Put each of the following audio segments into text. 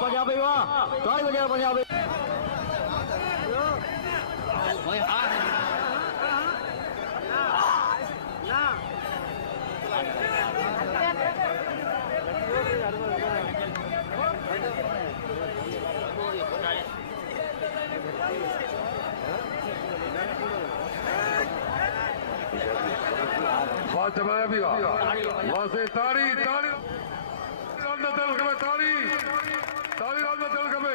पंजाबी वाह ताली बजा पंजाबी भाई हां ना वहाँ जमाया भी वहाँ से ताड़ी ताड़ी रामदा तेल कमे ताड़ी ताड़ी रामदा तेल कमे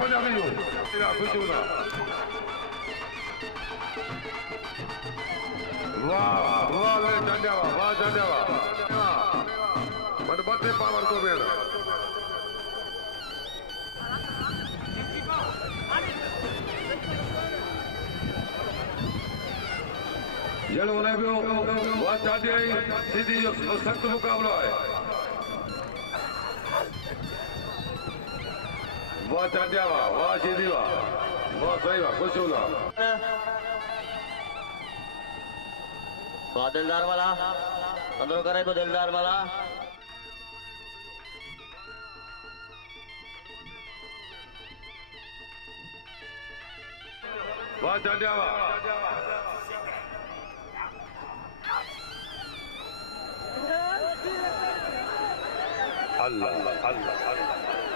पंजाबी हो खुश होगा वाह वाह चंडियावा वाह चंडियावा बट बच्चे पावर को बेड़ा जड़ होने भी वाह चाटिया सीधी सख्त मुकाबला है वाह चाटिया वाह सीधी वाह सही वाह खुश होगा वाह दिलदार वाला अंदर करे तो दिलदार वाला वाह चाटिया अल्लाह अल्लाह अल्लाह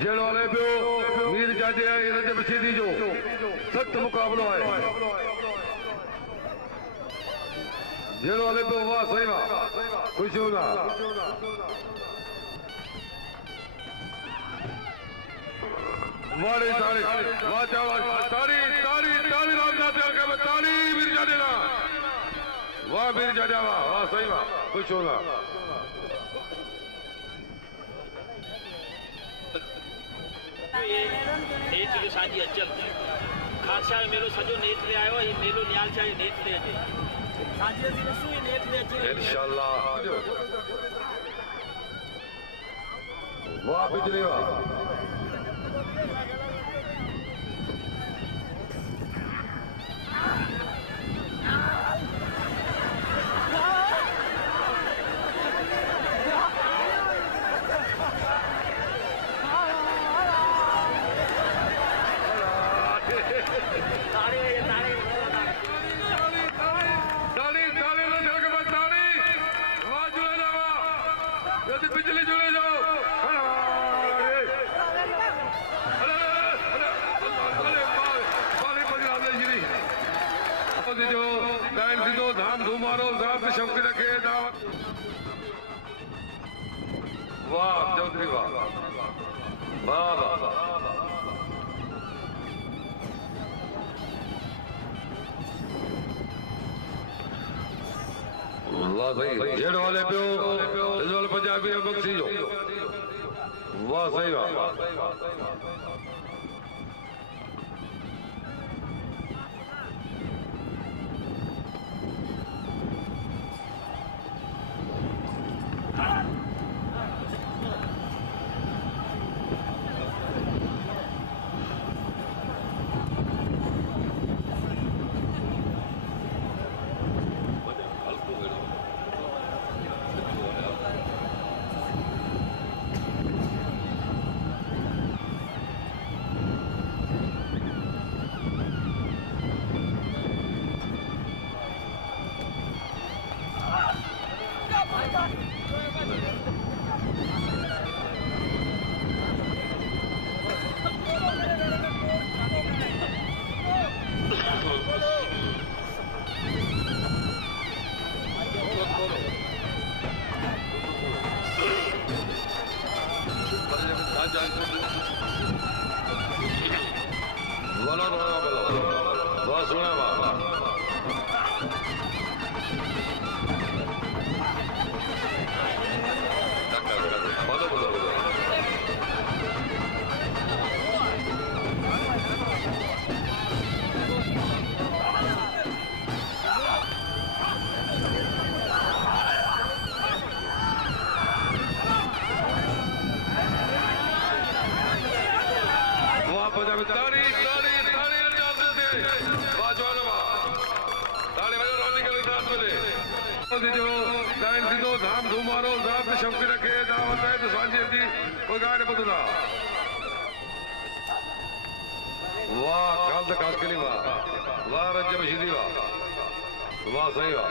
जेड़ वाले पियो मीर जाते हैं बसीदी जो सख्त मुकाबलो है जेड़ वाले पियो वाह सही वाह खुश होगा वाली ताड़ी वाह चावा ताड़ी ताड़ी ताड़ी रामनाथ के ताड़ी मीर जाते ना वाह मीर जाते वाह सही वाह खुश होगा नेत जो साजी अचल खासा मेलो सजो नेत ले आयो ये मेलो न्याल चाहिए नेत ले अचे साजी असी रसू ये नेत ले अचे इंशाल्लाह वाह बिजली वाह बिजली जुड़े जाओ जो गायन सिद्धो धाम धूमारो दावत शौकी रखे दावत वाह चौधरी वाह वाह वाह भाई जेड़ वाले पियो पंजाबी बख्शी जो वाह सही वाह सोना वाह पंजाबी ताड़ी ताड़ी ताड़ी जाते थे बाजवान ताड़ी बजो रोटी के साथ मिले जो लाइन सीधो धाम धूमारो जात शौकी रखे दावत है तो सांझे थी कोई गाने बदला वाह काल तक काल के लिए वाह रज्ज मशीदी वाह सही वाह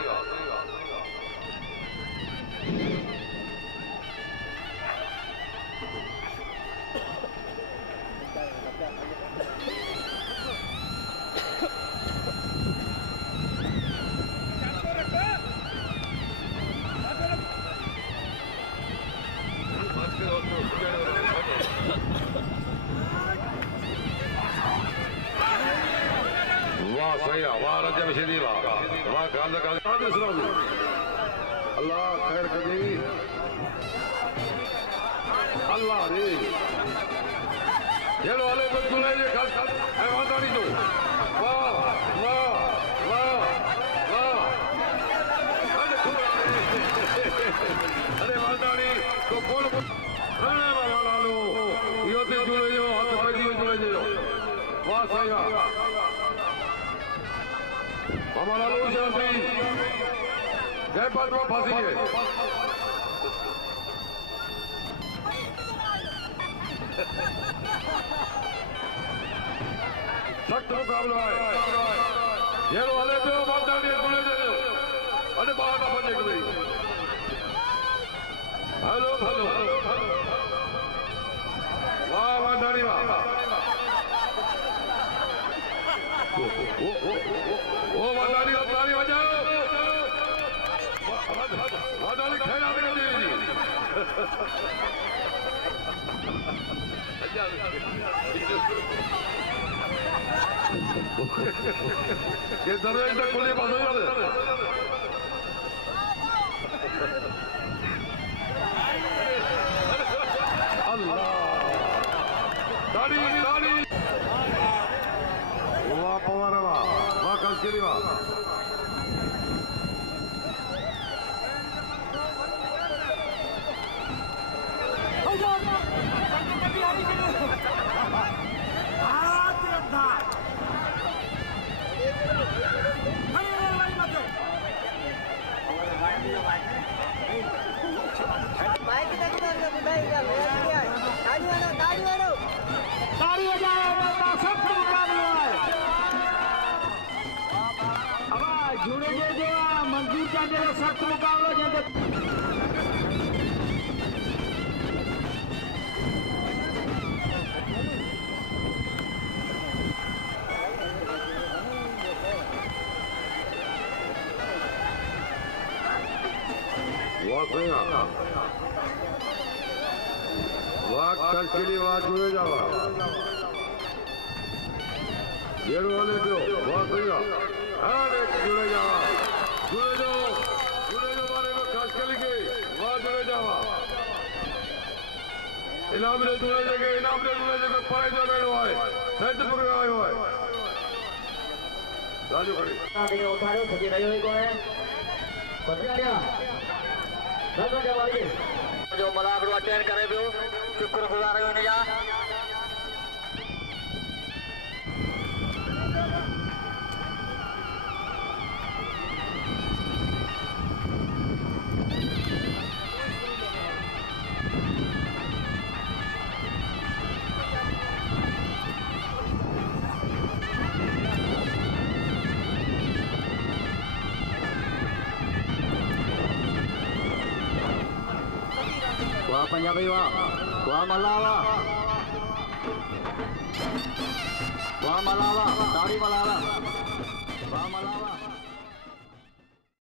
वाह सही है वाह रज्ज मशीदी वाह काल तक काल अल्लाह खैर कभी अल्लाह रे चलो वाले को सुनाई दे खास है वादा नहीं दो वाह वाह वाह वाह अरे वादा नहीं तो कौन खाना वाला लो यो ते जुड़े जो हाथ पे दियो जुड़े जो वाह सही वाह हमारा लो शांति जय बात में फांसी है सख्त मुकाबला है ये वाले पे बात नहीं सुने दे अरे बाहर ना बजे कभी हेलो हेलो वाह वाह दानी वाह ओ वादानी वादानी बजाओ वादानी खेल आने के लिए ये दरवाजे तक खुले बंद हो जाते अल्लाह दानी दानी वाह पवार वाह कल के लिए वाह जुड़े जो मंजूर का सख्त मुकाबला वाह कल के लिए वाह जुड़े जावा ये वाले जो वाह सही हर एक जुड़े जावा जुड़े जो बारे में खास कर के वाह जुड़े जावा इनाम ले जुड़े जगह पढ़ाई जो गए हुआ है सैदपुर में आए हुआ है राजू खड़ी उठारो सजी रही हुई को है जो मलाक अटेंड करे पियो शुक्रगुजार आहियो हिन जा वाह पंजाबी वाह मलावा दाढ़ी मलावा वाह मलावा